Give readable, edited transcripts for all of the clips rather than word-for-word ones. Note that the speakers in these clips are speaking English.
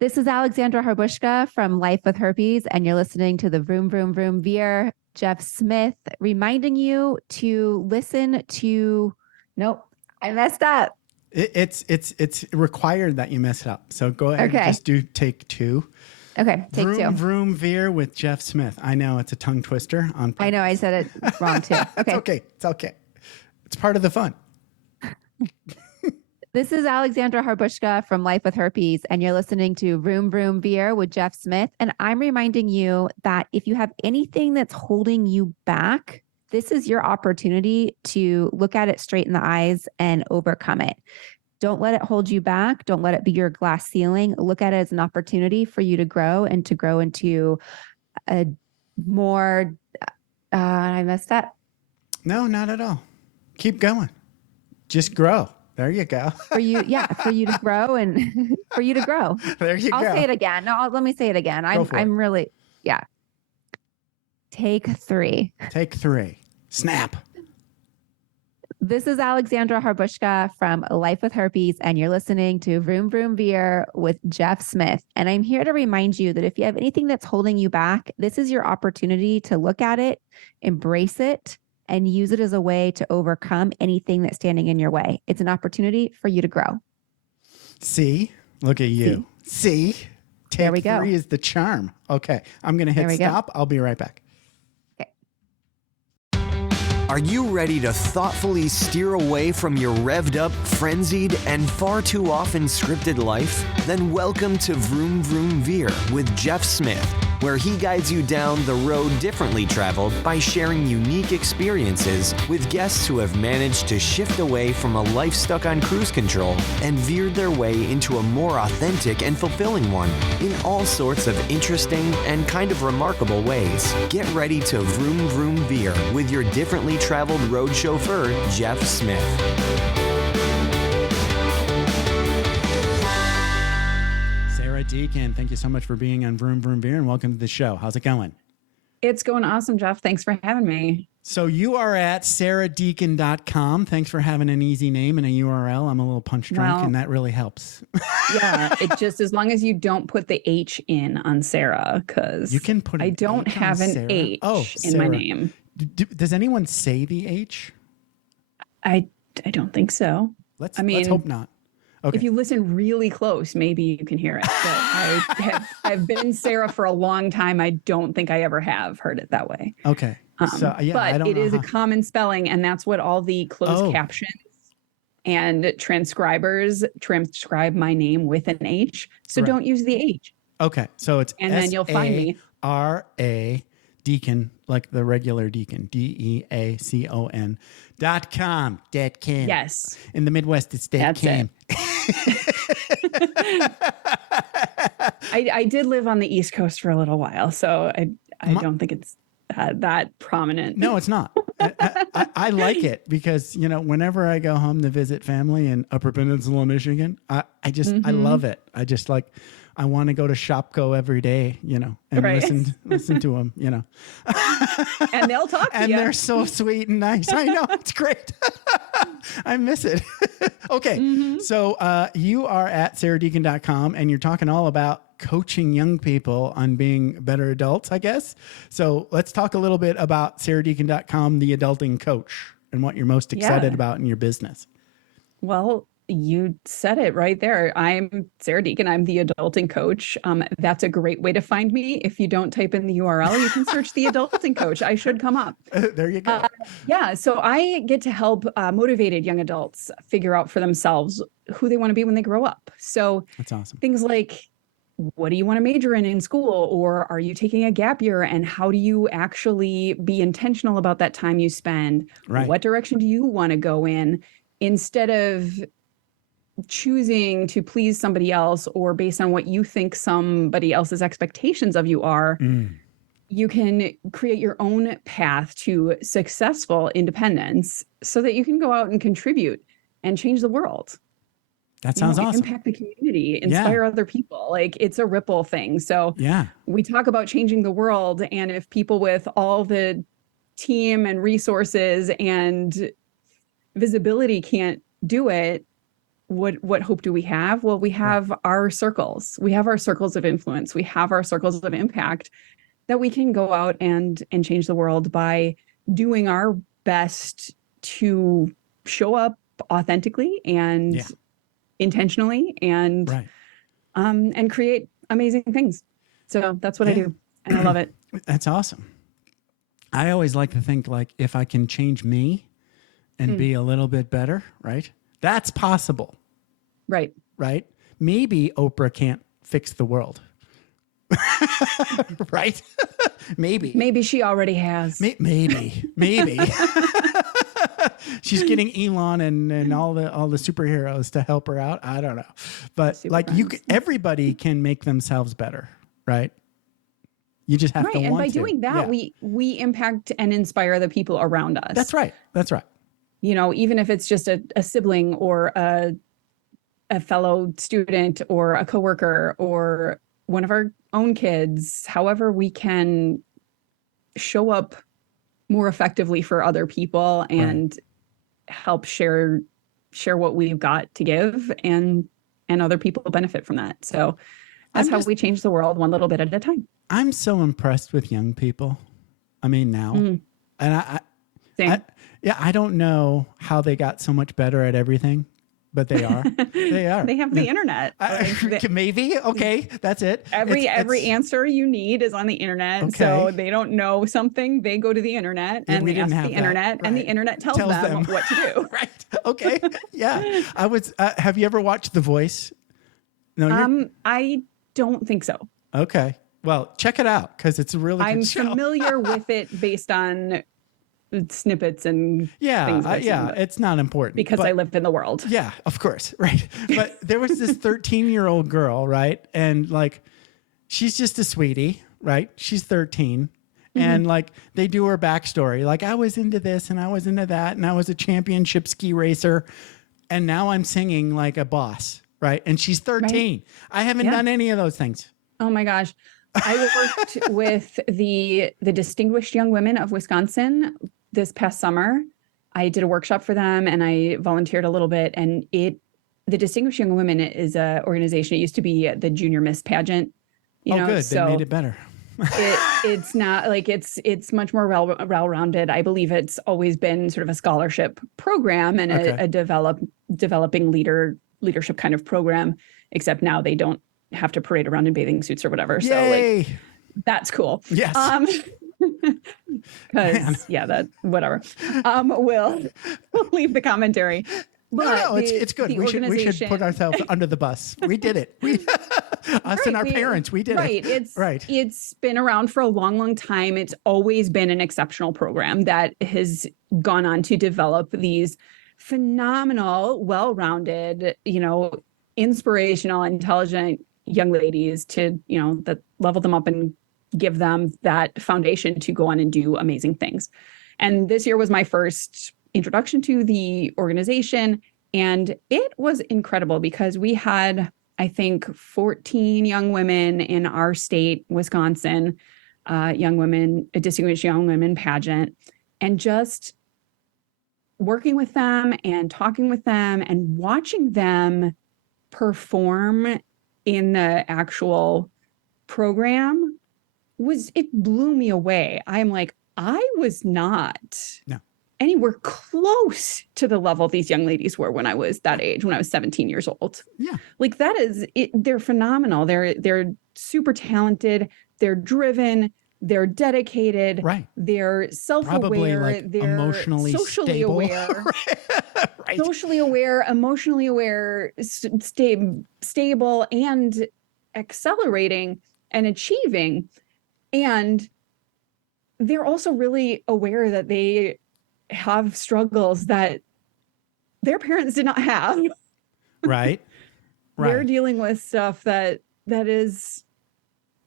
This is Alexandra Harbushka from Life with Herpes, and you're listening to the Vroom, Vroom, Vroom Veer. Jeff Smith reminding you to listen to. Nope, I messed up. It's required that you mess it up. So go ahead and just do take two. Okay, take Vroom, two. Vroom Veer with Jeff Smith. I know it's a tongue twister on purpose. I know I said it wrong too. Okay. It's okay. It's part of the fun. This is Alexandra Harbushka from Life with Herpes, and you're listening to Vroom Vroom Veer with Jeff Smith. And I'm reminding you that if you have anything that's holding you back, this is your opportunity to look at it straight in the eyes and overcome it. Don't let it hold you back. Don't let it be your glass ceiling. Look at it as an opportunity for you to grow and to grow into a more, I messed up. No, not at all. Keep going. Just grow. There you go. For you to grow and for you to grow. There you go. I'll say it again. No, let me say it again. I'm really. Take three. Take three. Snap. This is Alexandra Harbushka from Life with Herpes, and you're listening to Vroom Vroom Veer with Jeff Smith. And I'm here to remind you that if you have anything that's holding you back, this is your opportunity to look at it, embrace it, and use it as a way to overcome anything that's standing in your way. It's an opportunity for you to grow. See? Look at you. See? There we go. Take three is the charm. Okay. I'm going to hit stop. I'll be right back. Okay. Are you ready to thoughtfully steer away from your revved up, frenzied, and far too often scripted life? Then welcome to Vroom Vroom Veer with Jeff Smith, where he guides you down the road differently traveled by sharing unique experiences with guests who have managed to shift away from a life stuck on cruise control and veered their way into a more authentic and fulfilling one in all sorts of interesting and kind of remarkable ways. Get ready to Vroom Vroom Veer with your differently traveled road chauffeur, Jeff Smith. Sara Deacon, thank you so much for being on Vroom Vroom Veer and welcome to the show. How's it going? It's going awesome, Jeff. Thanks for having me. So you are at saradeacon.com. Thanks for having an easy name and a URL. I'm a little punch drunk and that really helps. Yeah, it just, as long as you don't put the H in on Sarah, because you can put. I don't have an H in my name. Does anyone say the H? I don't think so. Let's hope not. Okay. If you listen really close, maybe you can hear it. But I've been Sarah for a long time. I don't think I ever have heard it that way. Okay. But it is a common spelling, and that's what all the closed captions and transcribers transcribe my name with an H. So don't use the H. Okay. So it's and then you'll find me. S-A-R-A Deacon, like the regular Deacon, DEACON.com. Deadkin. Yes. In the Midwest, it's Deadkin. I did live on the East Coast for a little while, so I don't think it's that prominent. No, it's not. I like it because, whenever I go home to visit family in Upper Peninsula, Michigan, I love it. I want to go to Shopko every day, and listen to them, And they'll talk to you. And they're so sweet and nice. I know. It's great. I miss it. Okay. So you are at saradeacon.com and you're talking all about coaching young people on being better adults, I guess. So let's talk a little bit about saradeacon.com, the adulting coach, and what you're most excited about in your business. Well, you said it right there. I'm Sara Deacon. I'm the adulting coach. That's a great way to find me. If you don't type in the URL, you can search the adulting coach. I should come up. There you go. So I get to help motivated young adults figure out for themselves who they want to be when they grow up. So that's awesome. Things like, what do you want to major in school? Or are you taking a gap year? And how do you actually be intentional about that time you spend? Right. What direction do you want to go in? Instead of choosing to please somebody else or based on what you think somebody else's expectations of you are, you can create your own path to successful independence so that you can go out and contribute and change the world. That sounds awesome. Impact the community, inspire other people. Like, it's a ripple thing. So we talk about changing the world. And if people with all the team and resources and visibility can't do it, what hope do we have? Well, we have our circles. We have our circles of influence. We have our circles of impact that we can go out and change the world by doing our best to show up authentically and intentionally and create amazing things. So that's what I do, and I love it. That's awesome. I always like to think like if I can change me and be a little bit better, right? That's possible. Right. Right? Maybe Oprah can't fix the world. Right? Maybe she already has. Maybe. She's getting Elon and all the superheroes to help her out. I don't know. But everybody can make themselves better, right? You just have to want to. And by doing that, we impact and inspire the people around us. That's right. You know, even if it's just a sibling or a fellow student or a coworker or one of our own kids, however we can show up more effectively for other people and help share what we've got to give, and other people benefit from that. So that's how we change the world one little bit at a time. I'm so impressed with young people. I mean, now, and I don't know how they got so much better at everything, but they are. They are. They have the internet. Maybe. Okay. That's it. Every answer you need is on the internet. Okay. So they don't know something, they go to the internet and they ask the internet, and the internet tells them what to do. Right. Okay. Yeah. I was. Have you ever watched The Voice? No. I don't think so. Okay. Well, check it out because it's a really good show. I'm familiar with it based on snippets and things. It's not important because I live in the world. Yeah, of course, right. But there was this 13-year-old girl, right, and like she's just a sweetie, right? She's 13, and like they do her backstory. Like I was into this and I was into that, and I was a championship ski racer, and now I'm singing like a boss, right? And she's 13. Right. I haven't done any of those things. Oh my gosh. I worked with the Distinguished Young Women of Wisconsin this past summer. I did a workshop for them and I volunteered a little bit. And the Distinguished Young Women is an organization. It used to be the Junior Miss pageant. You know? Good. So they made it better. It's not like it's much more well-rounded. I believe it's always been sort of a scholarship program and a developing leadership kind of program, except now they don't have to parade around in bathing suits or whatever. Yay! So like that's cool. Yes. Because that whatever. We'll leave the commentary. But it's good. We should put ourselves under the bus. We did it. Us and our parents, we did it. It's been around for a long, long time. It's always been an exceptional program that has gone on to develop these phenomenal, well-rounded, inspirational, intelligent young ladies to, that level them up and give them that foundation to go on and do amazing things. And this year was my first introduction to the organization. And it was incredible because we had, I think, 14 young women in our state, Wisconsin, a distinguished young women pageant, and just working with them and talking with them and watching them perform in the actual program it blew me away. I'm like, I was not anywhere close to the level these young ladies were when I was that age, when I was 17 years old. Yeah. Like that is it. They're phenomenal. They're super talented. They're driven. They're dedicated. Right. They're self-aware. Probably like they're emotionally socially stable. Aware. Right. Socially aware, emotionally aware, stable, and accelerating and achieving. And they're also really aware that they have struggles that their parents did not have. Right. They're dealing with stuff that is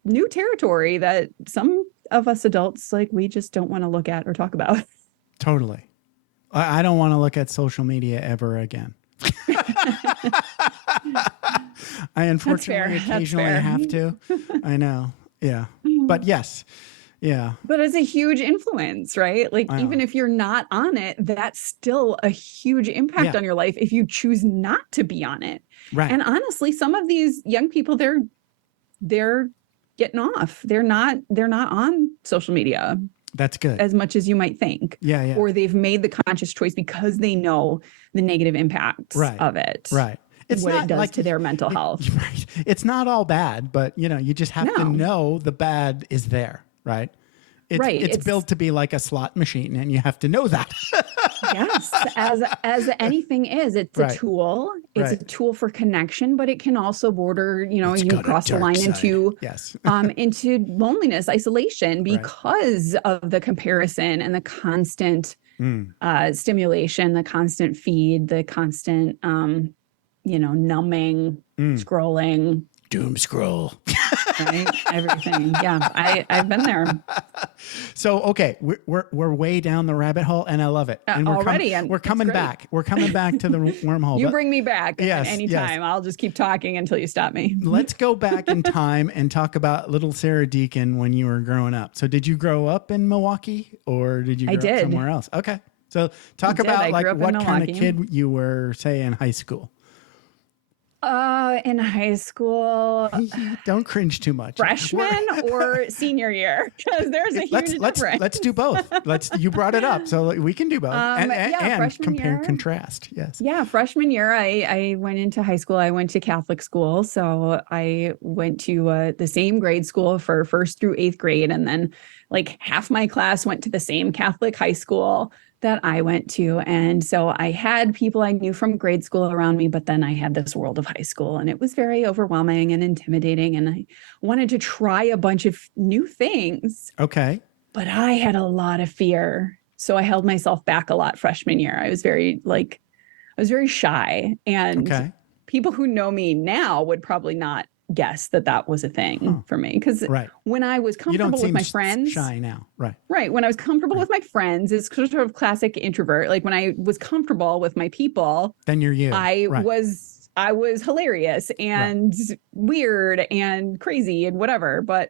new territory that some of us adults, like, we just don't want to look at or talk about. Totally. I don't want to look at social media ever again. I unfortunately occasionally have to. I know. Yeah. But yes, Yeah. But it's a huge influence, right? Like, I even know. if you're not on it, that's still a huge impact Yeah. on your life if you choose not to be on it. Right. And honestly, some of these young people, they're getting off. They're not on social media That's good. as much as you might think. Yeah. Yeah. Or they've made the conscious choice because they know the negative impacts Right. of it. Right. It's what not it does like to their mental health. Right. It's not all bad, but you just have to No. know the bad is there, right? Right. It's built to be like a slot machine, and you have to know that. Yes, as anything is, it's Right. a tool. It's Right. a tool for connection, but it can also border, It's you got a cross the dark line side. into Yes. into loneliness, isolation, because of the comparison and the constant stimulation, the constant feed, the constant numbing, scrolling, Doom scroll. right? Everything. Yeah, I've been there. So okay, we're way down the rabbit hole, and I love it. And Already, we're it's coming great. back. We're coming back to the wormhole. You but bring me back Yes, anytime. yes. I'll just keep talking until you stop me. Let's go back in time and talk about little Sara Deacon when you were growing up. So did you grow up in Milwaukee, or did you grow up did. somewhere else? Okay. So talk I did. about I like grew up in what kind of Milwaukee. kid you were, say, in high school. In high school, Don't cringe too much. freshman or senior year, because there's a huge difference. Let's do both. You brought it up, so we can do both. And freshman compare year. and contrast. Yes. Yeah, freshman year, I went into high school. I went to Catholic school, so I went to the same grade school for 1st through 8th grade, and then like half my class went to the same Catholic high school that I went to. And so I had people I knew from grade school around me, but then I had this world of high school, and it was very overwhelming and intimidating. And I wanted to try a bunch of new things, Okay. but I had a lot of fear. So I held myself back a lot freshman year. I was very shy, and Okay. people who know me now would probably not guess that was a thing for me. Because Right. when I was You don't comfortable with seem my friends, shy now. Right. right. When I was comfortable with my friends, it's sort of classic introvert. Like when I was comfortable with my people, Then you're you. I Right. was hilarious and weird and crazy and whatever. But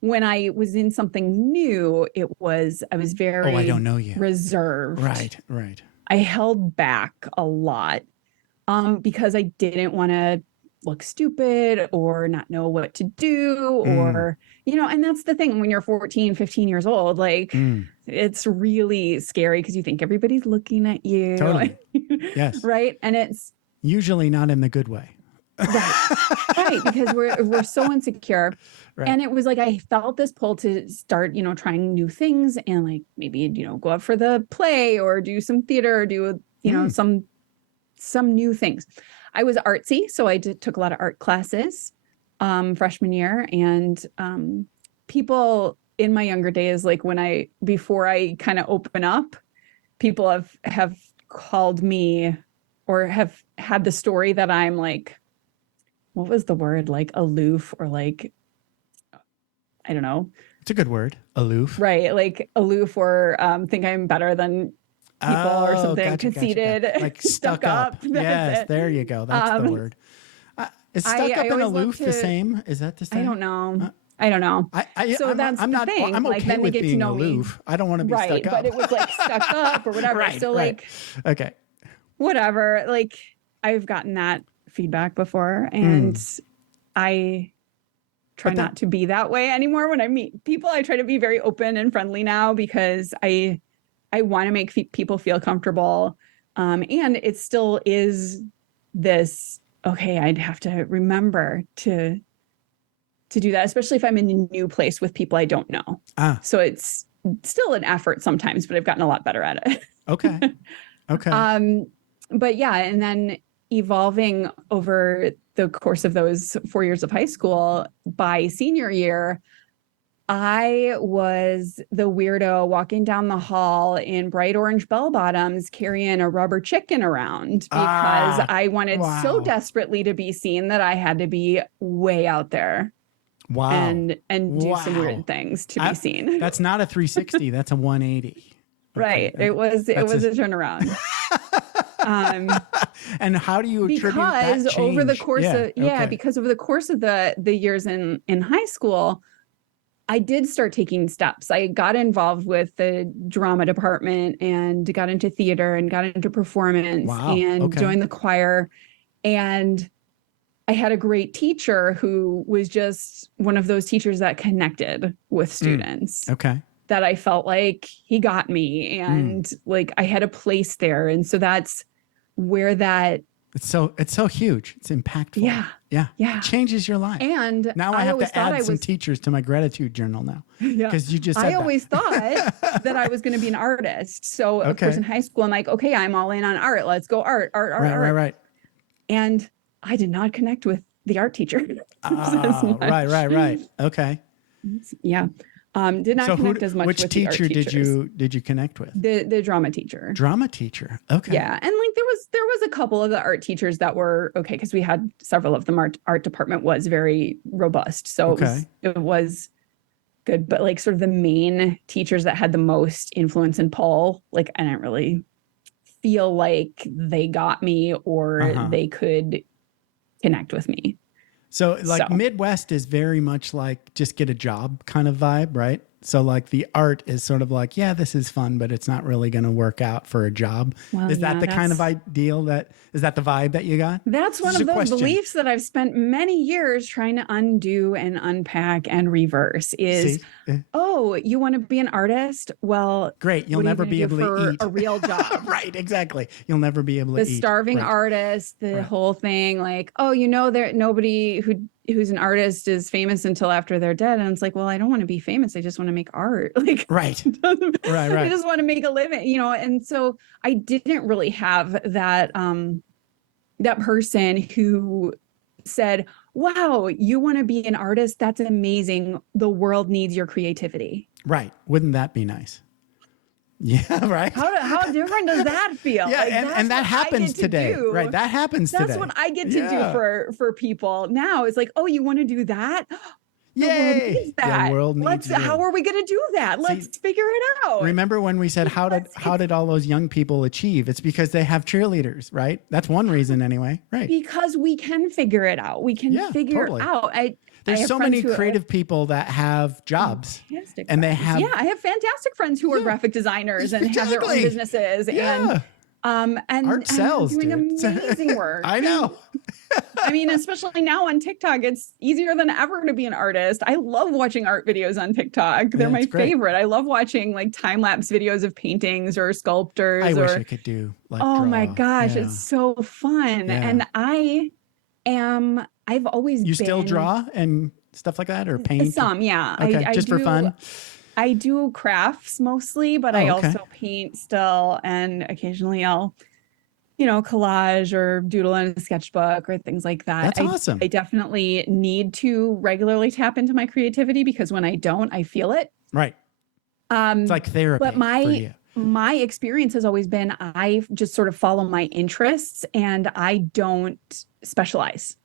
when I was in something new, I was very I don't know you. reserved. Right. Right. I held back a lot because I didn't want to look stupid or not know what to do, or and that's the thing when you're 14, 15 years old, like it's really scary because you think everybody's looking at you. Totally. Yes. Right. And it's Usually not in the good way. right, because we're so insecure. Right. And it was like I felt this pull to start, trying new things and like maybe, go out for the play or do some theater or do, some new things. I was artsy, so I took a lot of art classes freshman year. And people in my younger days, like before I kind of open up, people have called me or have had the story that I'm like, what was the word? Like aloof or like, I don't know. It's a good word. Aloof. Right. Like aloof or think I'm better than people or something. Gotcha, Conceited. gotcha. Like stuck up. Yes, there you go. That's the word. Is stuck up and always aloof the love same? Is that the same? I don't know. I don't know. So that's I'm the not. thing. I'm Like, okay then they with get to being know me. aloof. I don't want to be Right. stuck up. But it was like stuck up or whatever. Right, So right. like, Okay. whatever. Like I've gotten that feedback before, and I try not to be that way anymore. When I meet people, I try to be very open and friendly now because I want to make people feel comfortable. And it still is this, okay, I'd have to remember to do that, especially if I'm in a new place with people I don't know. So it's still an effort sometimes, but I've gotten a lot better at it. Okay. Okay. But yeah, and then evolving over the course of those 4 years of high school, by senior year, I was the weirdo walking down the hall in bright orange bell bottoms carrying a rubber chicken around because I wanted so desperately to be seen that I had to be way out there. Wow. And do some weird things to be seen. That's not a 360. That's a 180. Right. Okay. It was a turnaround. And how do you attribute that Because change? over the course because of the years in high school, I did start taking steps. I got involved with the drama department and got into theater and got into performance and joined the choir. And I had a great teacher who was just one of those teachers that connected with students. That I felt like he got me and like I had a place there. And so that's where that it's so huge. It's impactful. Yeah. It changes your life. And now I have to add some teachers to my gratitude journal now. Because you just said I always thought that I was going to be an artist. So of course in high school, I'm like, okay, I'm all in on art. Let's go art. Right. And I did not connect with the art teacher. Right. Okay. Yeah. Did not connect as much with the art teachers. Which teacher did you connect with? The drama teacher. Drama teacher. Okay. Yeah. And like there was a couple of the art teachers that were okay because we had several of them. Art department was very robust. So it was good. But like sort of the main teachers that had the most influence and pull, like I didn't really feel like they got me or they could connect with me. So Midwest is very much like just get a job kind of vibe, right? So like the art is sort of like, yeah, this is fun, but it's not really going to work out for a job. Well, is that the kind of ideal is that the vibe that you got? That's one of those beliefs that I've spent many years trying to undo and unpack and reverse is, oh, you want to be an artist? Well, great. You'll never be able to eat a real job. Right. Exactly. You'll never be able to eat. The starving artist, the whole thing like, oh, nobody who's an artist is famous until after they're dead. And it's like, well, I don't want to be famous. I just want to make art. Like, right. I just want to make a living, and so I didn't really have that, that person who said, wow, you want to be an artist? That's amazing. The world needs your creativity. Right. Wouldn't that be nice? Yeah, right. How different does that feel? Yeah, like, and that happens today. Right. That happens today. That's what I get to do for people now. It's like, oh, you want to do that? Yay! The world needs that. The world needs how are we going to do that? Let's figure it out. Remember when we said how did all those young people achieve? It's because they have cheerleaders, right? That's one reason anyway. Right. Because we can figure it out. We can figure it out. There's so many creative people that have jobs and they have. Yeah, I have fantastic friends who are graphic designers and have their own businesses and art sells, doing amazing work. I know. I mean, especially now on TikTok, it's easier than ever to be an artist. I love watching art videos on TikTok. They're my favorite. I love watching like time-lapse videos of paintings or sculptures. I wish I could do like oh my gosh, it's so fun. And I've always You still draw and stuff like that or paint? Some, yeah. Okay, just for fun? I do crafts mostly, but I also paint still. And occasionally I'll, collage or doodle in a sketchbook or things like that. That's awesome. I definitely need to regularly tap into my creativity because when I don't, I feel it. Right. It's like therapy. But my experience has always been I just sort of follow my interests and I don't specialize.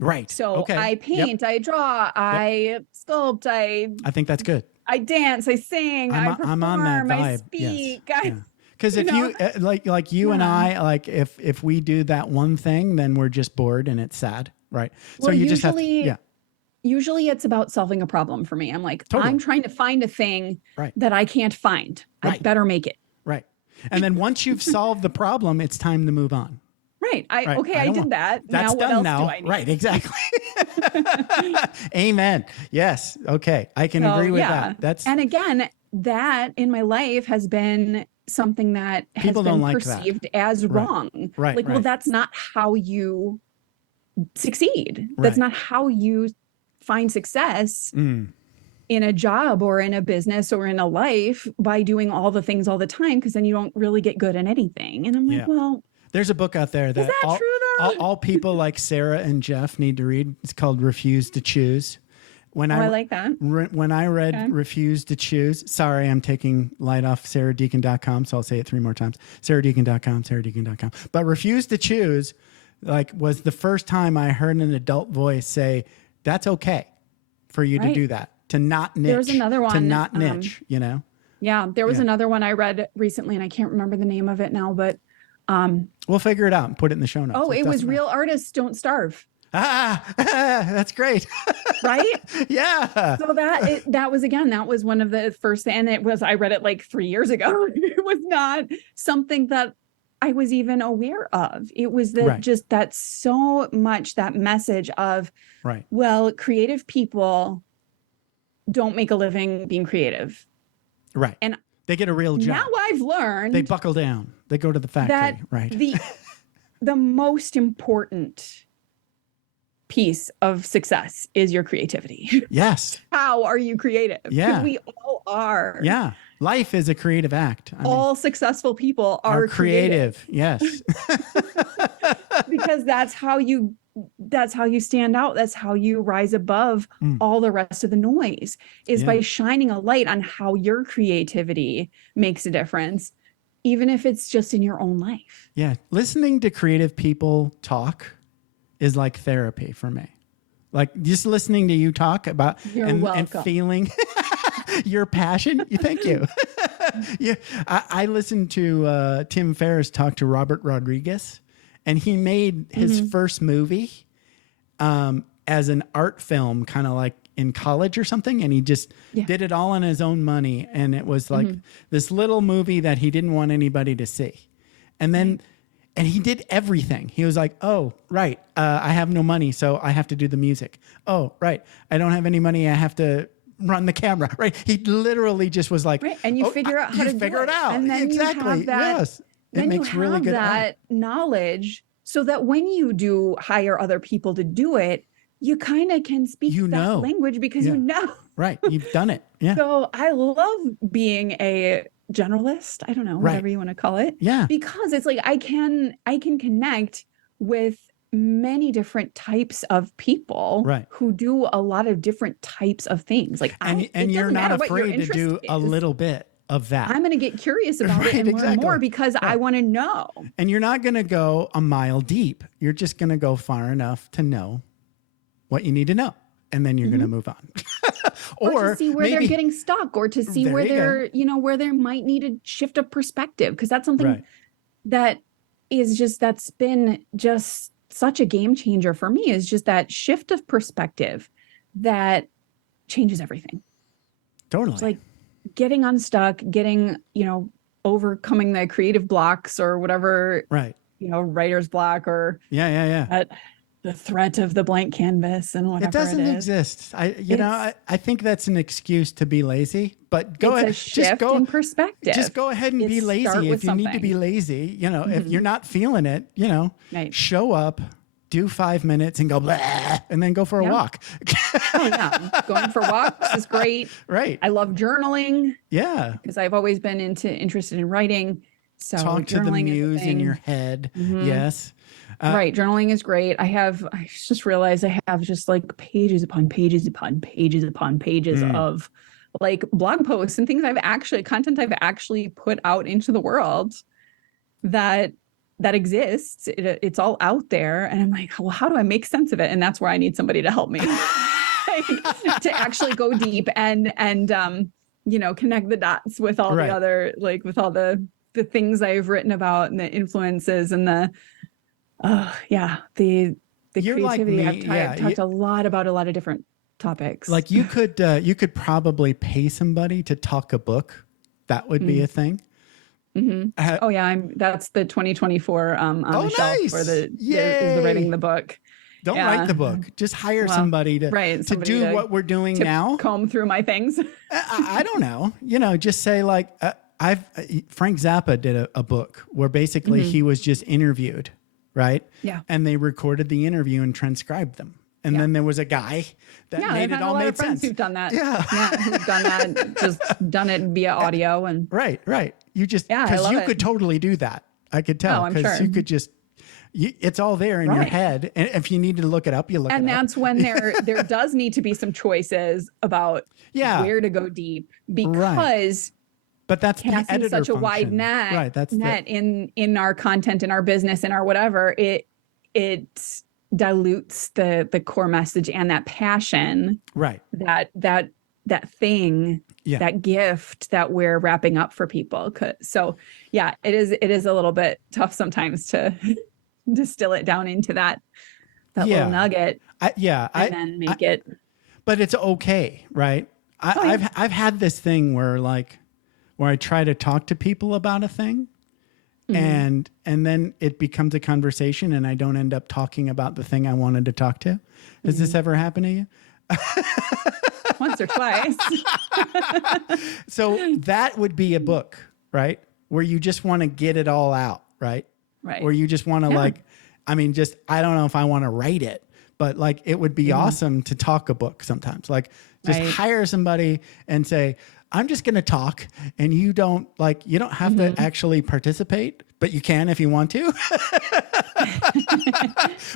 Right. So I paint, I draw, I sculpt, I think that's good. I dance, I sing, I perform, I'm on that vibe. I speak. Because if you like you and I, like if we do that one thing, then we're just bored and it's sad, right? Well, so you just have to, Usually it's about solving a problem for me. I'm like, I'm trying to find a thing that I can't find. I better make it. Right. And then once you've solved the problem, it's time to move on. Right. I did that. That's now, done what now. Else do I need? Right. Exactly. Amen. Yes. Okay. I can agree with that. And again, that in my life has been something that has been perceived as wrong. Right. Well, that's not how you succeed. That's not how you find success in a job or in a business or in a life by doing all the things all the time, because then you don't really get good at anything. And I'm like, well, there's a book out there that, all people like Sarah and Jeff need to read. It's called Refuse to Choose. I like that. When I read Refuse to Choose, sorry, I'm taking light off SaraDeacon.com, so I'll say it 3 more times. SaraDeacon.com, SaraDeacon.com. But Refuse to Choose, was the first time I heard an adult voice say, that's okay for you to do that, to not niche. There's another one. To not niche, Yeah, there was another one I read recently, and I can't remember the name of it now, but we'll figure it out and put it in the show notes. Oh, it was Real Artists Don't Starve. That's great. Right? Yeah. So that was one of the first, and I read it like 3 years ago. It was not something that I was even aware of. It was just that so much that message of, well, creative people don't make a living being creative. Right. And they get a real job. Now I've learned they buckle down. They go to the factory. That right. The most important piece of success is your creativity. Yes. How are you creative? Yeah. We all are. Yeah. Life is a creative act. All successful people are creative. Yes. Because that's how you stand out. That's how you rise above all the rest of the noise, is by shining a light on how your creativity makes a difference, even if it's just in your own life. Yeah. Listening to creative people talk is like therapy for me. Like just listening to you talk about and feeling your passion. Thank you. Yeah. I listened to Tim Ferriss talk to Robert Rodriguez, and he made his first movie as an art film, kind of like in college or something. And he just did it all on his own money. And it was like this little movie that he didn't want anybody to see. And then, and he did everything. He was like, oh, right. I have no money, so I have to do the music. Oh, right. I don't have any money. I have to run the camera. Right. He literally just was like, and you figure out how to figure it out. And then exactly. You have that, yes. Then it makes you have really good that art. knowledge, so that when you do hire other people to do it, you kind of can speak that language because you know. Right. You've done it. Yeah. So I love being a generalist. I don't know, whatever you want to call it. Yeah. Because it's like I can connect with many different types of people who do a lot of different types of things. Like and you're not afraid to do a little bit of that. I'm going to get curious about it and learn more because I want to know. And you're not going to go a mile deep. You're just going to go far enough to know what you need to know. And then you're going to move on. or to see where they're getting stuck, or to see where they're, where they might need a shift of perspective. Because that's something that is that's been just such a game changer for me, is just that shift of perspective that changes everything. Totally. It's like getting unstuck, overcoming the creative blocks or whatever, writer's block or the threat of the blank canvas and whatever. It doesn't exist. I think that's an excuse to be lazy, but go ahead. Just go in perspective. Just go ahead and be lazy. If you need to be lazy, if you're not feeling it, show up, do 5 minutes and go blah, and then go for a walk. Going for walks is great. Right. I love journaling. Yeah. Because I've always been interested in writing. So talk to the muse in your head. Yes. Right. Journaling is great. I just realized I have just like pages upon pages upon pages upon pages of like blog posts and things content I've actually put out into the world that exists. It's all out there. And I'm like, well, how do I make sense of it? And that's where I need somebody to help me to actually go deep and connect the dots with all the other, like with all the things I've written about and the influences and the creativity. Like I've talked a lot about a lot of different topics. Like you could probably pay somebody to talk a book. That would be a thing. Mm-hmm. That's the 2024 on the shelf for the writing the book. Don't write the book. Just hire somebody to do what we're doing now. Comb through my things. I don't know. Just say like Frank Zappa did a book where basically he was just interviewed. Right. Yeah. And they recorded the interview and transcribed them. And then there was a guy that made it all made sense. Who've done that. Yeah. Who've done that. Just done it via audio and. Right. You just, because you could totally do that. I could tell because you could just, it's all there in your head. And if you need to look it up, you look it up. And that's when there does need to be some choices about where to go deep because but that's the editor such function. A wide net. Right. That's in our content, in our business, in our whatever. It dilutes the core message and that passion. Right. That thing, that gift that we're wrapping up for people. So it is a little bit tough sometimes to distill it down into that that little nugget, and then make it. But it's okay, right? I've had this thing where I try to talk to people about a thing, and then it becomes a conversation, and I don't end up talking about the thing I wanted to talk to. Has this ever happened to you? Once or twice. So that would be a book, right? Where you just want to get it all out, right? Right. Where you just want to I don't know if I want to write it, but it would be awesome to talk a book sometimes. Just hire somebody and say, I'm just going to talk, and you don't have to actually participate, but you can if you want to.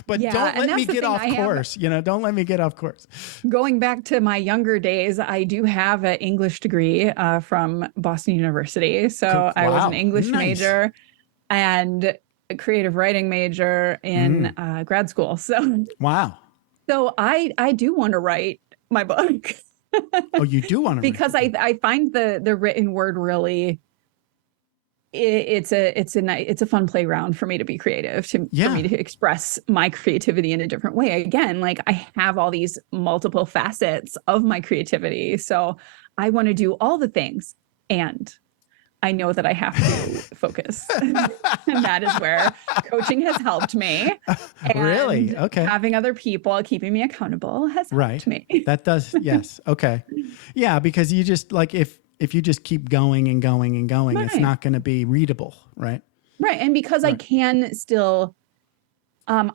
But don't let me get off course. Don't let me get off course. Going back to my younger days, I do have an English degree from Boston University. So I was an English major and a creative writing major in grad school. So So I do want to write my book. Oh, you do want to? Because I find the written word really, it's a fun playground for me to be creative, for me to express my creativity in a different way. Again, I have all these multiple facets of my creativity, so I want to do all the things, and I know that I have to focus. And that is where coaching has helped me. And really? Okay. Having other people keeping me accountable has helped me. That does. Yes. Okay. Yeah. Because you just if you just keep going and going and going, it's not going to be readable. Right. Right. And because I can still have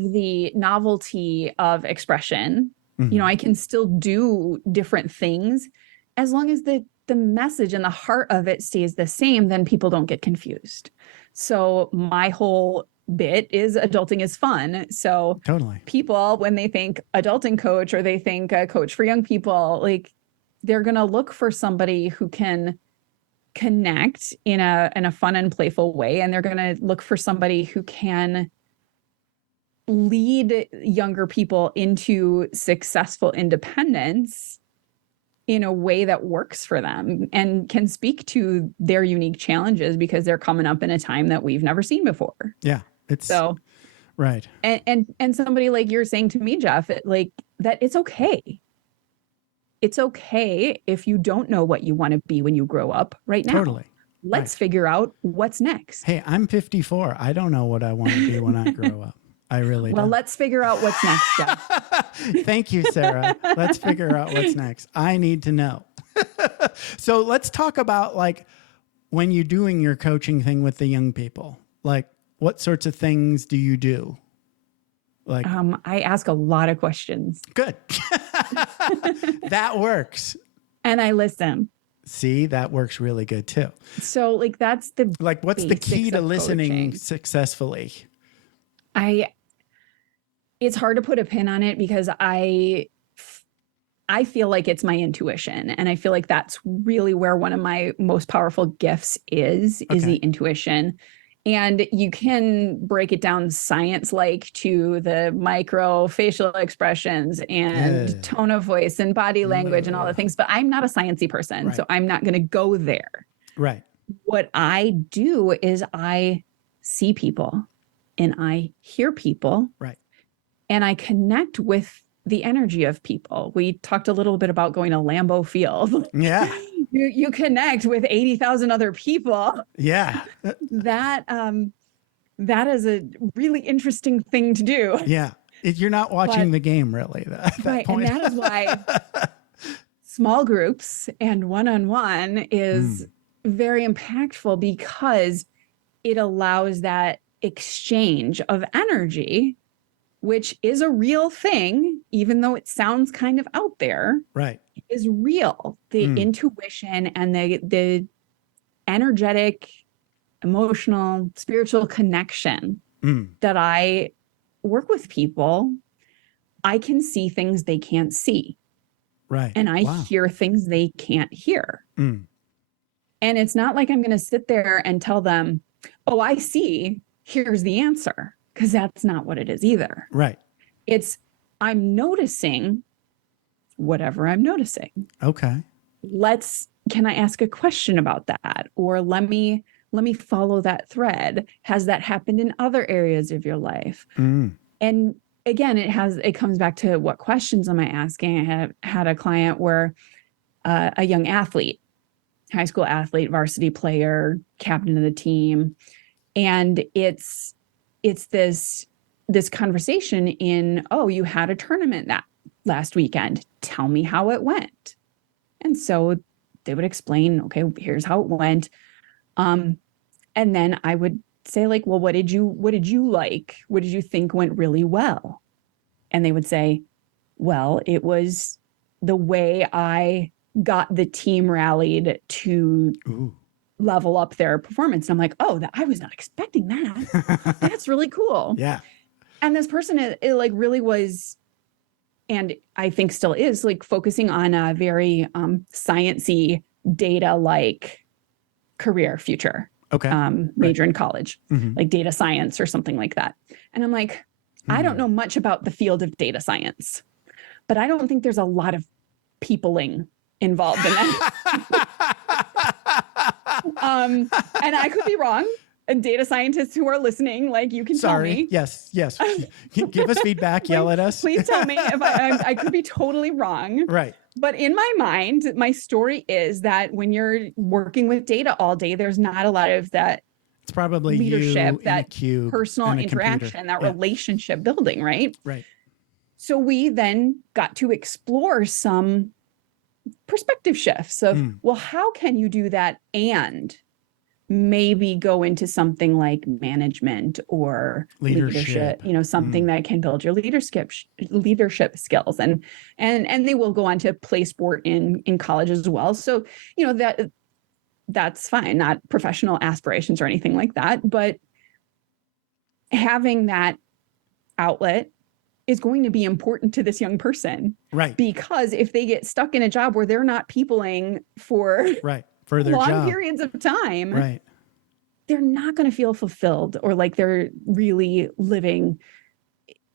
the novelty of expression, I can still do different things as long as the message and the heart of it stays the same, then people don't get confused. So my whole bit is adulting is fun. So people, when they think adulting coach or they think a coach for young people, they're going to look for somebody who can connect in a fun and playful way. And they're going to look for somebody who can lead younger people into successful independence in a way that works for them and can speak to their unique challenges, because they're coming up in a time that we've never seen before. Yeah. It's so right. And somebody like you're saying to me, Jeff, that it's okay. It's okay if you don't know what you want to be when you grow up right now. Totally. Let's figure out what's next. Hey, I'm 54. I don't know what I want to be when I grow up. I really don't. Well, let's figure out what's next, Jeff. Thank you, Sara. Let's figure out what's next. I need to know. So let's talk about when you're doing your coaching thing with the young people, what sorts of things do you do? I ask a lot of questions. Good. That works. And I listen. See, that works really good too. So that's the what's the key to listening successfully? It's hard to put a pin on it, because I feel like it's my intuition. And I feel like that's really where one of my most powerful gifts is the intuition. And you can break it down science-like to the micro facial expressions and tone of voice and body language and all the things, but I'm not a sciencey person. So I'm not going to go there. Right. What I do is I see people and I hear people. Right. And I connect with the energy of people. We talked a little bit about going to Lambeau Field. Yeah. You connect with 80,000 other people. Yeah. That is a really interesting thing to do. Yeah. You're not watching the game really. Right. And that is why small groups and one-on-one is very impactful, because it allows that exchange of energy, which is a real thing, even though it sounds kind of out there. Right. Is real. The intuition and the energetic, emotional, spiritual connection that I work with people, I can see things they can't see. Right. And I hear things they can't hear. And it's not like I'm going to sit there and tell them, oh, I see, here's the answer. Because that's not what it is either. Right. It's, I'm noticing whatever I'm noticing. Okay. Can I ask a question about that? Or let me follow that thread. Has that happened in other areas of your life? And again, it comes back to what questions am I asking? I had a client where a young athlete, high school athlete, varsity player, captain of the team. And it's this conversation in, oh, you had a tournament that last weekend. Tell me how it went. And so they would explain, okay, here's how it went. And then I would say, like, well, what did you like? What did you think went really well? And they would say, well, it was the way I got the team rallied to level up their performance. And I'm like, oh, I was not expecting that. That's really cool. Yeah. And this person, it like really was, and I think still is, like focusing on a very sciencey data like career future. Okay. Major in college, like data science or something like that. And I'm like, I don't know much about the field of data science, but I don't think there's a lot of peopling involved in that. And I could be wrong. And data scientists who are listening, like, you can tell me. Yes. Give us feedback. Yell at us. Please tell me if I could be totally wrong. Right. But in my mind, my story is that when you're working with data all day, there's not a lot of that. It's probably leadership, that personal interaction, that relationship building, right? Right. So we then got to explore some perspective shifts of, well, how can you do that and maybe go into something like management or leadership, something that can build your leadership skills. And they will go on to play sport in college as well. So, that's fine, not professional aspirations or anything like that, but having that outlet is going to be important to this young person. Right. Because if they get stuck in a job where they're not peopling for their long job. periods of time, right, they're not going to feel fulfilled or like they're really living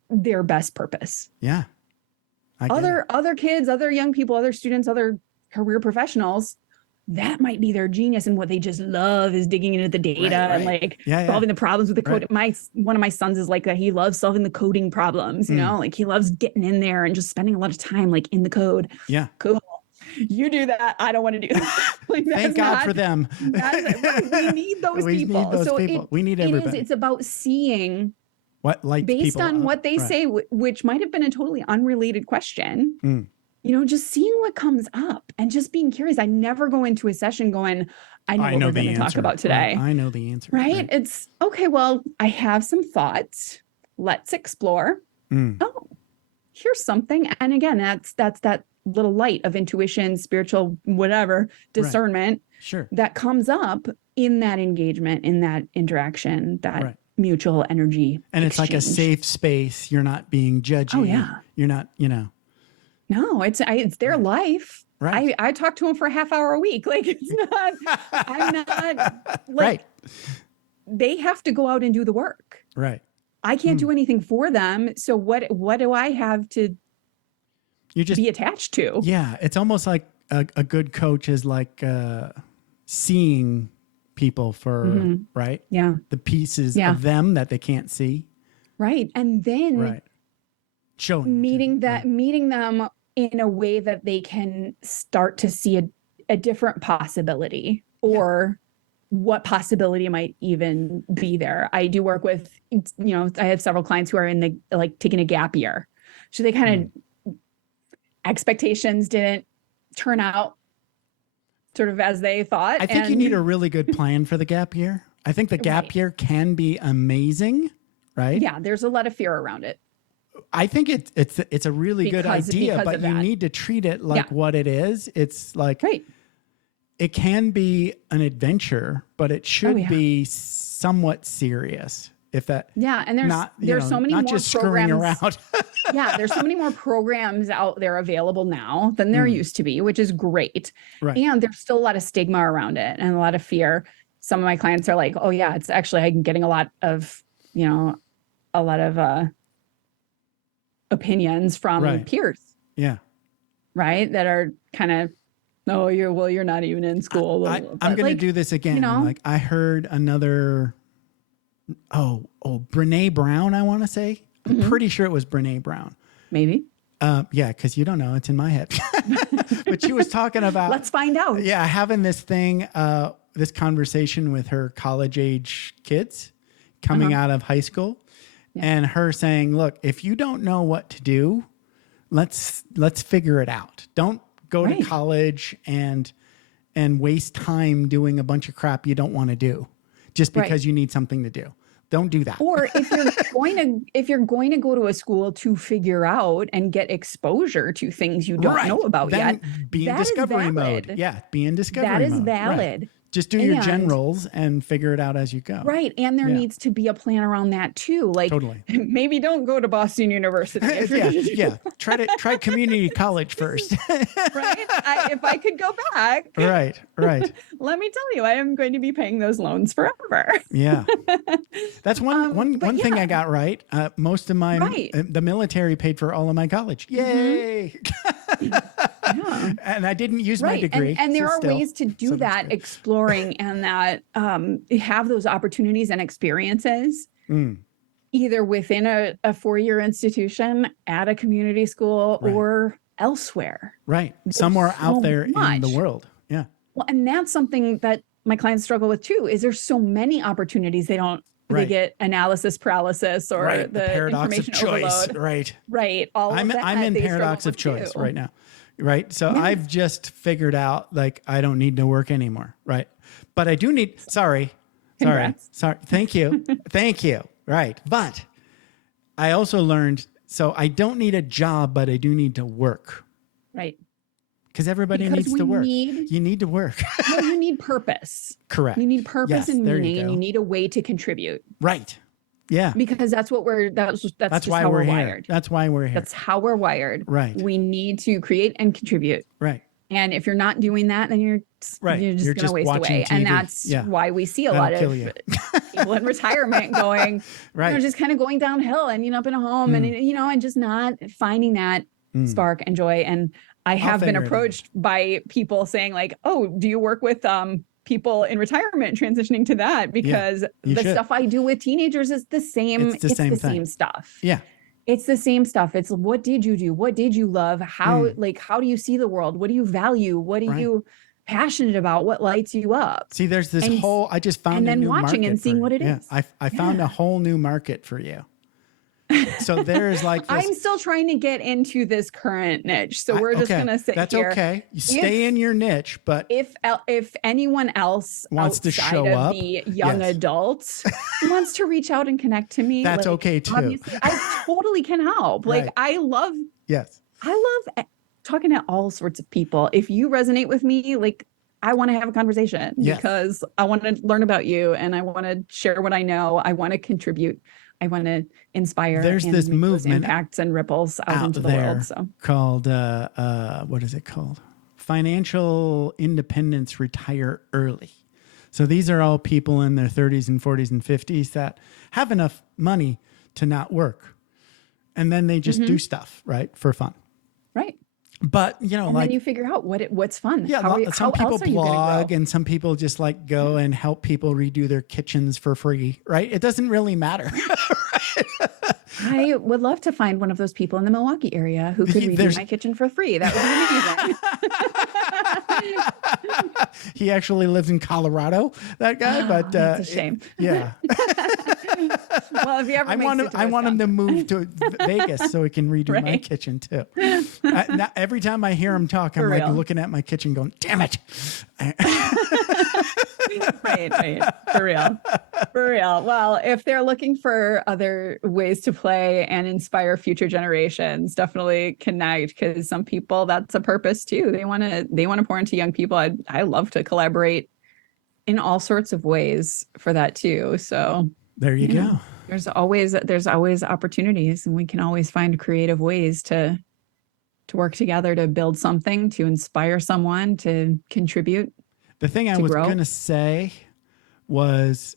their best purpose. Yeah. Other kids, other young people, other students, other career professionals, that might be their genius, and what they just love is digging into the data and like solving the problems with the code. One of my sons is like that. He loves solving the coding problems, like he loves getting in there and just spending a lot of time like in the code. Yeah. Cool. You do that. I don't want to do that. Like, thank God for them. We need those people. We need everybody. It's about seeing what lights based people on up. what they say, which might have been a totally unrelated question. Just seeing what comes up and just being curious. I never go into a session going, I know what we're going to talk about today. I know the answer. Right? It's okay. Well, I have some thoughts. Let's explore. Oh, here's something. And again, that's that little light of intuition, spiritual, whatever, discernment that comes up in that engagement, in that interaction, that mutual energy. And it's exchange. like a safe space. You're not being judgy. Oh, yeah. You're not, No, it's their life. Right. I talk to them for a half hour a week. Like, it's not, I'm not like, they have to go out and do the work. Right. I can't do anything for them. So what do I have to be attached to? Yeah. It's almost like a good coach is like seeing people for, right? Yeah. The pieces of them that they can't see. Right. And then showing meeting them in a way that they can start to see a different possibility or what possibility might even be there. I do work with, I have several clients who are in the, like, taking a gap year. So they kind of expectations didn't turn out sort of as they thought. I think you need a really good plan for the gap year. I think the gap year can be amazing, right? Yeah. There's a lot of fear around it. I think it's a really good idea, but you need to treat it like what it is. It's like, it can be an adventure, but it should be somewhat serious. If that, and there's so many not more just programs screwing around. There's so many more programs out there available now than there used to be, which is great. Right. And there's still a lot of stigma around it and a lot of fear. Some of my clients are like, oh yeah, it's actually, I'm getting a lot of opinions from peers. Yeah. Right. That are kind of, you're not even in school. I'm going to do this again. Like, I heard another, Brene Brown, I want to say. I'm pretty sure it was Brene Brown. Maybe. Yeah, because you don't know. It's in my head. But she was talking about. Let's find out. Yeah, having this thing, this conversation with her college age kids coming out of high school, and her saying, "Look, if you don't know what to do, let's figure it out. Don't go to college and waste time doing a bunch of crap you don't want to do just because you need something to do. Don't do that." Or if you're going to go to a school to figure out and get exposure to things you don't know about then yet, be in discovery mode. Yeah, be in discovery mode. That is valid. Right. Just do your generals and figure it out as you go. Right. And there needs to be a plan around that too. Like maybe don't go to Boston University. Yeah. Try community college first. Right. If I could go back. Right. Let me tell you, I am going to be paying those loans forever. Yeah. That's one thing I got right. Most of my, the military paid for all of my college. Yay. And I didn't use my degree. And there are ways to do that, exploring and that have those opportunities and experiences either within a 4-year institution, at a community school, or elsewhere. Right. Somewhere out there in the world. Yeah. Well, and that's something that my clients struggle with too, is there's so many opportunities they get analysis paralysis or the paradox of choice. Overload. Right. All I'm in paradox of choice right now. Right. So I've just figured out like I don't need to work anymore. Right. But I do need sorry. Thank you. Right. But I also learned so I don't need a job, but I do need to work. Right. Because everybody needs to work. You need to work. No, you need purpose. Correct. You need purpose and meaning, and you need a way to contribute. Right. Yeah. Because that's what that's just why how we're here. Wired. That's why we're here. That's how we're wired. Right. We need to create and contribute. Right. And if you're not doing that, then you're just going to waste away. TV. And that's why we see a lot of people in retirement going, just kind of going downhill and up in a home and, and just not finding that spark and joy. And I have been approached by people saying like, oh, do you work with people in retirement transitioning to that? Because the stuff I do with teenagers is the same. It's the same stuff. Yeah. It's the same stuff. It's what did you do? What did you love? How do you see the world? What do you value? What are you passionate about? What lights you up? See, there's this I just found a new market. And then watching and seeing what it is. I found a whole new market for you. So there's like this, I'm still trying to get into this current niche. So we're just going to sit That's here. That's okay. You stay in your niche, but if anyone else wants to show up, the young adults wants to reach out and connect to me, that's okay too. Obviously, I totally can help. Like I love talking to all sorts of people. If you resonate with me, like I want to have a conversation because I want to learn about you and I want to share what I know. I want to contribute. I want to inspire. There's this movement, impacts and ripples out into the world. So called what is it called? Financial Independence Retire Early. So these are all people in their 30s and 40s and 50s that have enough money to not work, and then they just do stuff for fun. Right. But and then you figure out what's fun. Yeah, some people blog and some people just like go and help people redo their kitchens for free, right? It doesn't really matter. I would love to find one of those people in the Milwaukee area who could redo my kitchen for free. That would be amazing. He actually lives in Colorado, that guy, but that's a shame. Yeah. Well, if you ever I want him to move to Vegas so he can redo my kitchen too. Every time I hear him talk, I'm like looking at my kitchen going, damn it. Right. For real. Well, if they're looking for other ways to play and inspire future generations, definitely connect, because some people, that's a purpose too. They want to pour into young people. I love to collaborate in all sorts of ways for that too. So there you go. There's always opportunities, and we can always find creative ways to work together to build something, to inspire someone, to contribute. The thing I was going to say was,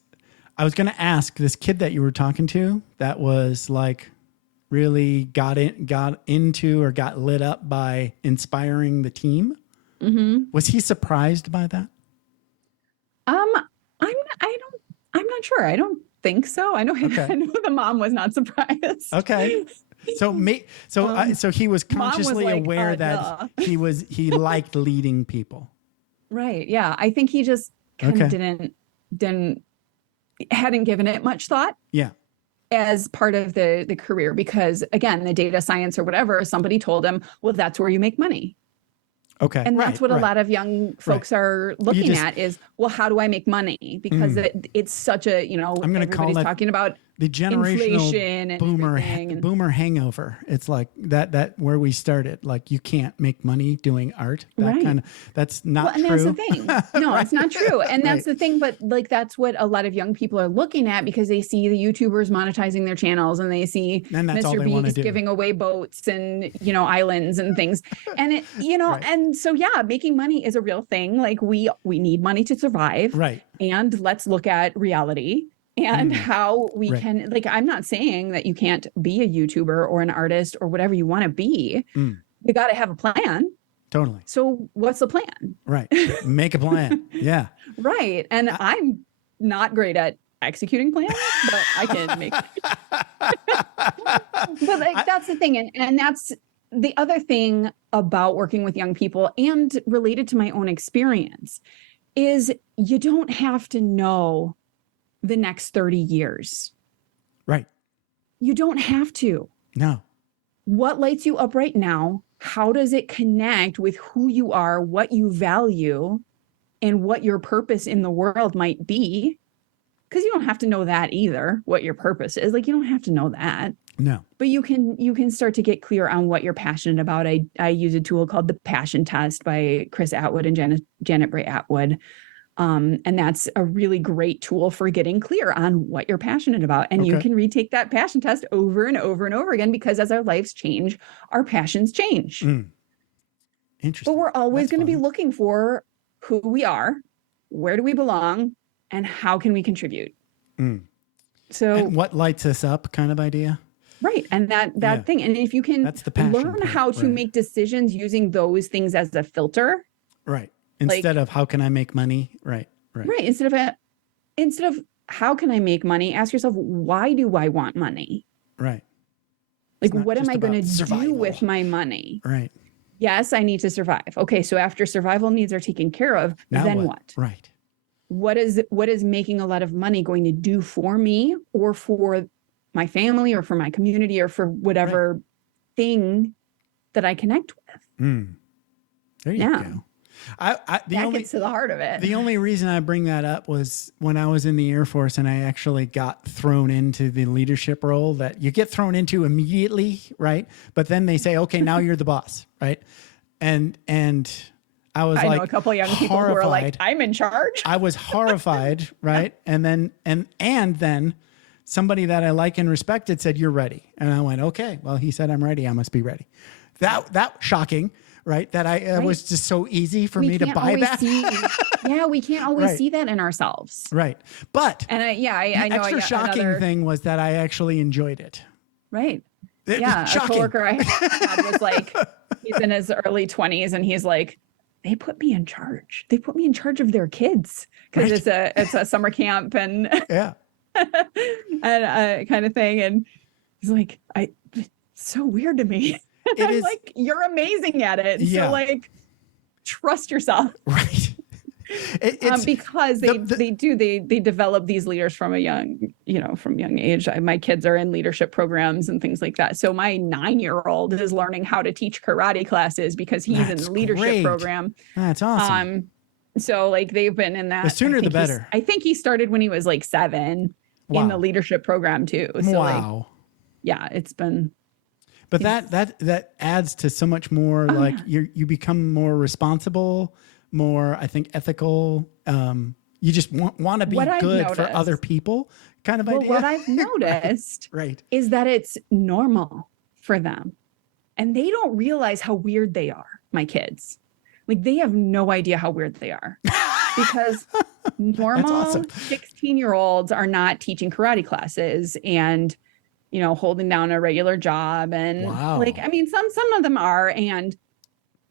I was going to ask this kid that you were talking to that was like really got into or got lit up by inspiring the team. Mm-hmm. Was he surprised by that? I'm not sure. I don't think so. I know, Okay. I know the mom was not surprised. Okay. So he was Mom was consciously like, aware that duh. he liked leading people. Right. Yeah. I think he just kind of hadn't given it much thought. Yeah. As part of the career, because again, the data science or whatever, somebody told him, well, that's where you make money. Okay. And that's what a lot of young folks are looking at is, well, how do I make money? Because it's such a, I'm going to call that talking about the generational and boomer hangover. It's like that where we started. Like, you can't make money doing art. That's not true. And that's the thing. No, Right. it's not true. And that's the thing. But like, that's what a lot of young people are looking at, because they see the YouTubers monetizing their channels, and they see Mr. Beast giving away boats and, islands and things. And it, and so, yeah, making money is a real thing. Like, we need money to survive. Right. And let's look at reality and how we can, like, I'm not saying that you can't be a YouTuber or an artist or whatever you want to be. You got to have a plan. Totally. So what's the plan? Right. Make a plan. Yeah. Right. And I'm not great at executing plans, but I can make but like, that's the thing. And that's the other thing about working with young people, and related to my own experience, is you don't have to know the next 30 years. Right. You don't have to. No. What lights you up right now? How does it connect with who you are, what you value, and what your purpose in the world might be? Because you don't have to know that either, what your purpose is. Like, you don't have to know that. No. But you can start to get clear on what you're passionate about. I use a tool called the Passion Test by Chris Atwood and Janet Bray Atwood. And that's a really great tool for getting clear on what you're passionate about. And you can retake that passion test over and over and over again, because as our lives change, our passions change. Interesting. But we're always going to be looking for who we are, where do we belong, and how can we contribute? So, and what lights us up kind of idea. Right. And that thing. And if you can learn how to make decisions using those things as a filter. Right. Instead of how can I make money? Right. Instead of how can I make money, ask yourself, why do I want money? Right. Like, what am I going to do with my money? Right. Yes, I need to survive. Okay. So after survival needs are taken care of, then what? Right. What is making a lot of money going to do for me, or for my family, or for my community, or for whatever thing that I connect with? There you go. That gets to the heart of it. The only reason I bring that up was when I was in the Air Force and I actually got thrown into the leadership role that you get thrown into immediately, right? But then they say, okay, now you're the boss, right? And I was know a couple of young people who are like, I'm in charge. I was horrified, right? And then somebody that I like and respected said, you're ready. And I went, okay, well, he said I'm ready. I must be ready. That shocking. Right. That it was just so easy for me to buy that. We can't always see that in ourselves. Right. But I know extra shocking thing was that I actually enjoyed it. Right. It was a coworker I had was like, he's in his early 20s and he's like, they put me in charge. They put me in charge of their kids, because it's a summer camp and and kind of thing. And he's like, it's so weird to me. I'm like, you're amazing at it. Yeah. So like, trust yourself. Right. Because they develop these leaders from a young age. My kids are in leadership programs and things like that. So my 9-year-old is learning how to teach karate classes because he's in the leadership program. That's awesome. So like, they've been in that. The sooner the better. I think he started when he was like 7 in the leadership program too. So wow. It's been. But that adds to so much more. Like you become more responsible, more, I think, ethical. You just want to be good for other people, kind of idea. What I've noticed is that it's normal for them, and they don't realize how weird they are. My kids, like, they have no idea how weird they are, because normal 16-year-olds are not teaching karate classes and holding down a regular job. And like, I mean, some of them are, and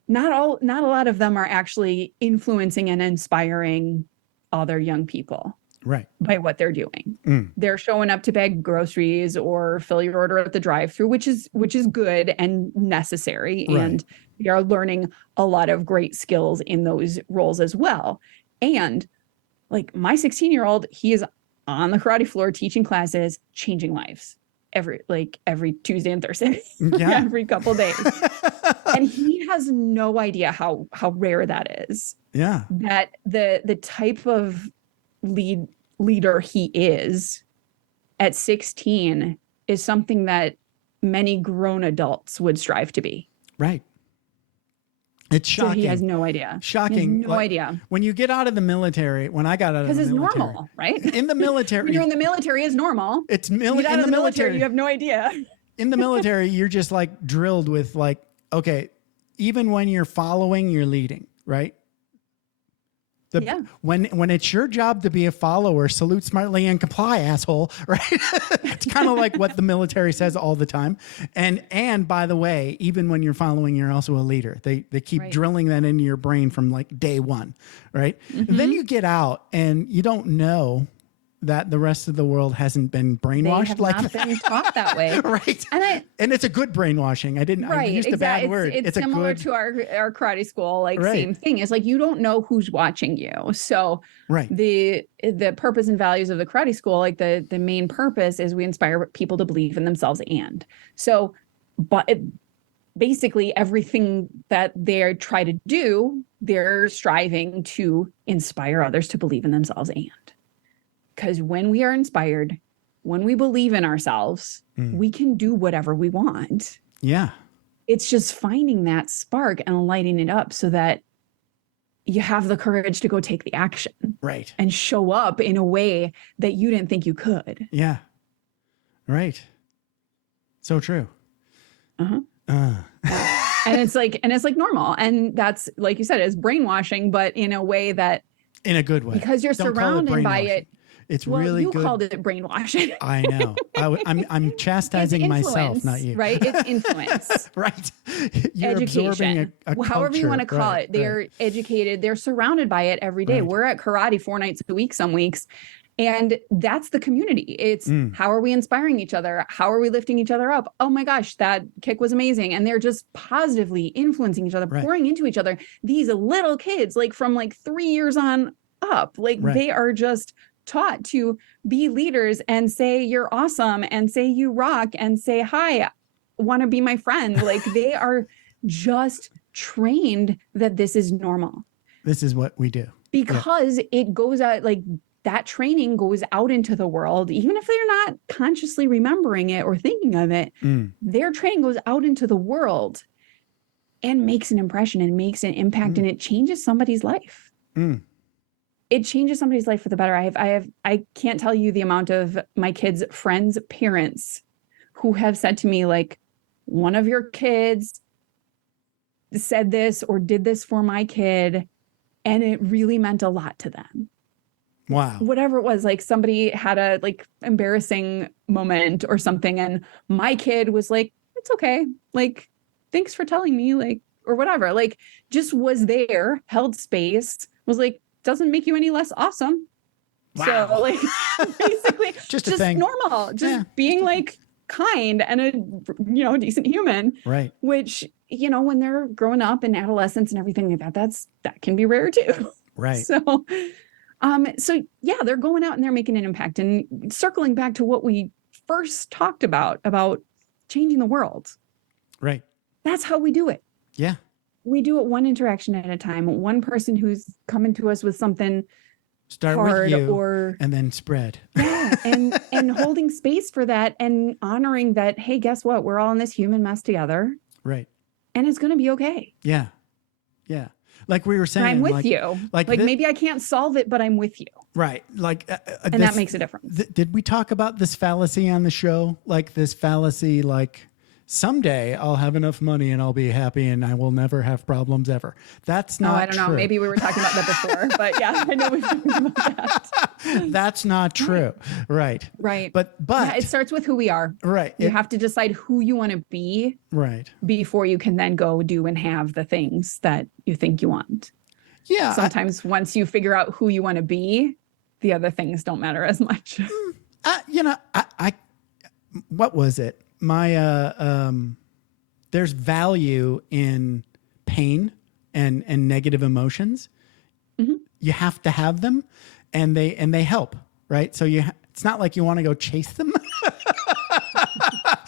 not a lot of them are actually influencing and inspiring other young people. Right. by what they're doing. Mm. They're showing up to bag groceries or fill your order at the drive-through, which is good and necessary. Right. And they are learning a lot of great skills in those roles as well. And like my 16-year-old, he is on the karate floor teaching classes, changing lives every Tuesday and Thursday, every couple days. And he has no idea how rare that is. Yeah. That the type of leader he is at 16 is something that many grown adults would strive to be. Right. It's shocking. So he has no idea. Shocking. No idea. When you get out of the military, when I got out of the military. Because it's normal, right? In the military. When you're in the military, it's normal. It's in the military, you have no idea. In the military, you're just like drilled with like, okay, even when you're following, you're leading, right? When it's your job to be a follower, salute smartly and comply, asshole, right? It's kind of like what the military says all the time. And by the way, even when you're following, you're also a leader. They keep drilling that into your brain from like day one, right? Mm-hmm. And then you get out and you don't know that the rest of the world hasn't been brainwashed. They have not been taught that way. Right. And it's a good brainwashing. I used a bad word. It's similar to our karate school, same thing. It's like, you don't know who's watching you. So the purpose and values of the karate school, like the main purpose is we inspire people to believe in themselves. But basically everything that they try to do, they're striving to inspire others to believe in themselves. Because when we are inspired, when we believe in ourselves, we can do whatever we want. Yeah. It's just finding that spark and lighting it up so that you have the courage to go take the action. Right. And show up in a way that you didn't think you could. Yeah. Right. So true. Uh-huh. And it's like normal. And that's, like you said, it's brainwashing, but in a way that, in a good way. Because you're surrounded by it. It's really good. You called it brainwashing. I know. I'm chastising myself, not you. Right? It's influence. Right. You're education. Absorbing a however you want to call it. They're educated. They're surrounded by it every day. We're at karate 4 nights a week, some weeks. And that's the community. It's how are we inspiring each other? How are we lifting each other up? Oh my gosh, that kick was amazing. And they're just positively influencing each other, pouring into each other. These little kids, from 3 years on up, they are just taught to be leaders and say you're awesome and say you rock and say, hi, want to be my friend. They are just trained that this is normal. This is what we do. Because it goes out, that training goes out into the world, even if they're not consciously remembering it or thinking of it, their training goes out into the world and makes an impression and makes an impact and it changes somebody's life. It changes somebody's life for the better. I can't tell you the amount of my kids' friends' parents who have said to me, one of your kids said this or did this for my kid, and it really meant a lot to them. Wow. Whatever it was, somebody had a embarrassing moment or something, and my kid was like, it's okay. Thanks for telling me, or whatever. Just was there, held space, was doesn't make you any less awesome. Wow. So basically just normal, being kind and a decent human. Right. Which, when they're growing up in adolescence and everything like that, that can be rare too. Right. So they're going out and they're making an impact. And circling back to what we first talked about changing the world. Right. That's how we do it. Yeah. We do it one interaction at a time. One person who's coming to us with something start hard with you or and then spread. Yeah, and holding space for that and honoring that, hey, guess what? We're all in this human mess together. Right. And it's going to be okay. Yeah. Yeah. Like we were saying, I'm with you. Maybe I can't solve it, but I'm with you. Right. And that makes a difference. Did we talk about this fallacy on the show? This fallacy, someday I'll have enough money and I'll be happy and I will never have problems ever. That's not true. I don't know. Maybe we were talking about that before, but yeah, I know we've talked about that. That's not true. Right. Right. But yeah, it starts with who we are. Right. You have to decide who you want to be. Right. Before you can then go do and have the things that you think you want. Yeah. Sometimes once you figure out who you want to be, the other things don't matter as much. What was it? There's value in pain and negative emotions. Mm-hmm. You have to have them, and they help, right? So it's not like you want to go chase them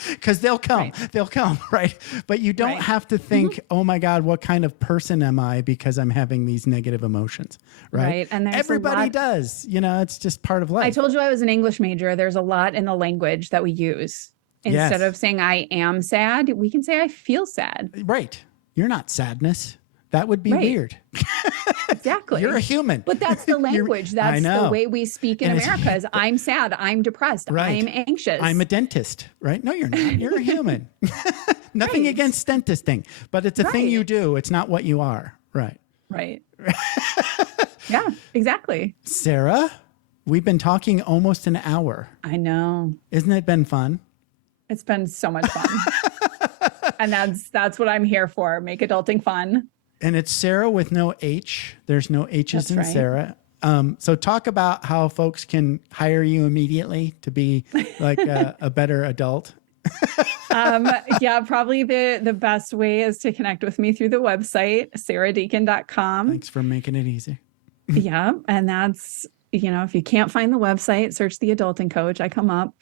because they'll come, right? But you don't have to think, oh my God, what kind of person am I because I'm having these negative emotions, right? And everybody does, it's just part of life. I told you I was an English major. There's a lot in the language that we use. Instead of saying I am sad, we can say I feel sad. Right. You're not sadness. That would be weird. Exactly. You're a human. But that's the language. That's the way we speak in America is I'm sad, I'm depressed, I'm anxious. I'm a dentist, right? No, you're not. You're a human. Nothing against dentisting, but it's a thing you do. It's not what you are. Right. Right. Yeah, exactly. Sara, we've been talking almost an hour. I know. Isn't it been fun? It's been so much fun. And that's what I'm here for. Make adulting fun. And it's Sara with no H. There's no H's in Sara. So talk about how folks can hire you immediately to be like a better adult. Probably the best way is to connect with me through the website, saradeacon.com. Thanks for making it easy. Yeah. And that's, if you can't find the website, search the Adulting Coach. I come up.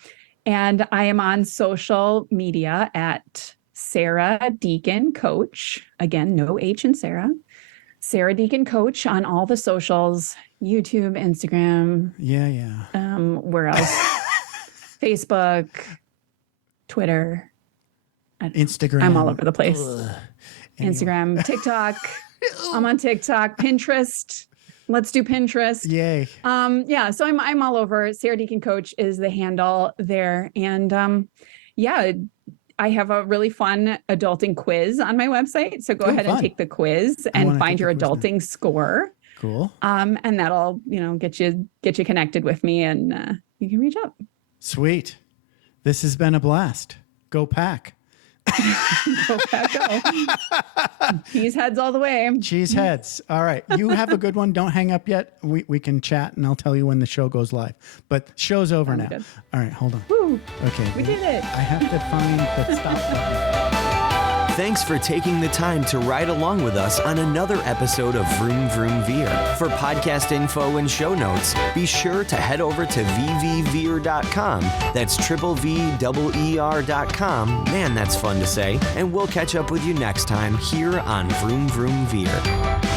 And I am on social media at Sara Deacon Coach. Again, no H in Sara. Sara Deacon Coach on all the socials, YouTube, Instagram. Yeah. Where else? Facebook, Twitter. Instagram. I'm all over the place. Instagram, TikTok. I'm on TikTok, Pinterest. Let's do Pinterest. Yay. So I'm all over. Sara Deacon Coach is the handle there. And I have a really fun adulting quiz on my website. So go ahead and take the quiz and find your adulting score. Cool. And that'll, get you connected with me and you can reach out. Sweet. This has been a blast. Go Pack. Go Pack, go. Cheese heads all the way. Cheese heads. All right. You have a good one. Don't hang up yet. We can chat and I'll tell you when the show goes live. But show's over now. Good. All right. Hold on. Woo. Okay. We did it. I have to find the stop button. Thanks for taking the time to ride along with us on another episode of Vroom Vroom Veer. For podcast info and show notes, be sure to head over to vvveer.com. That's VVER.com. Man, that's fun to say. And we'll catch up with you next time here on Vroom Vroom Veer.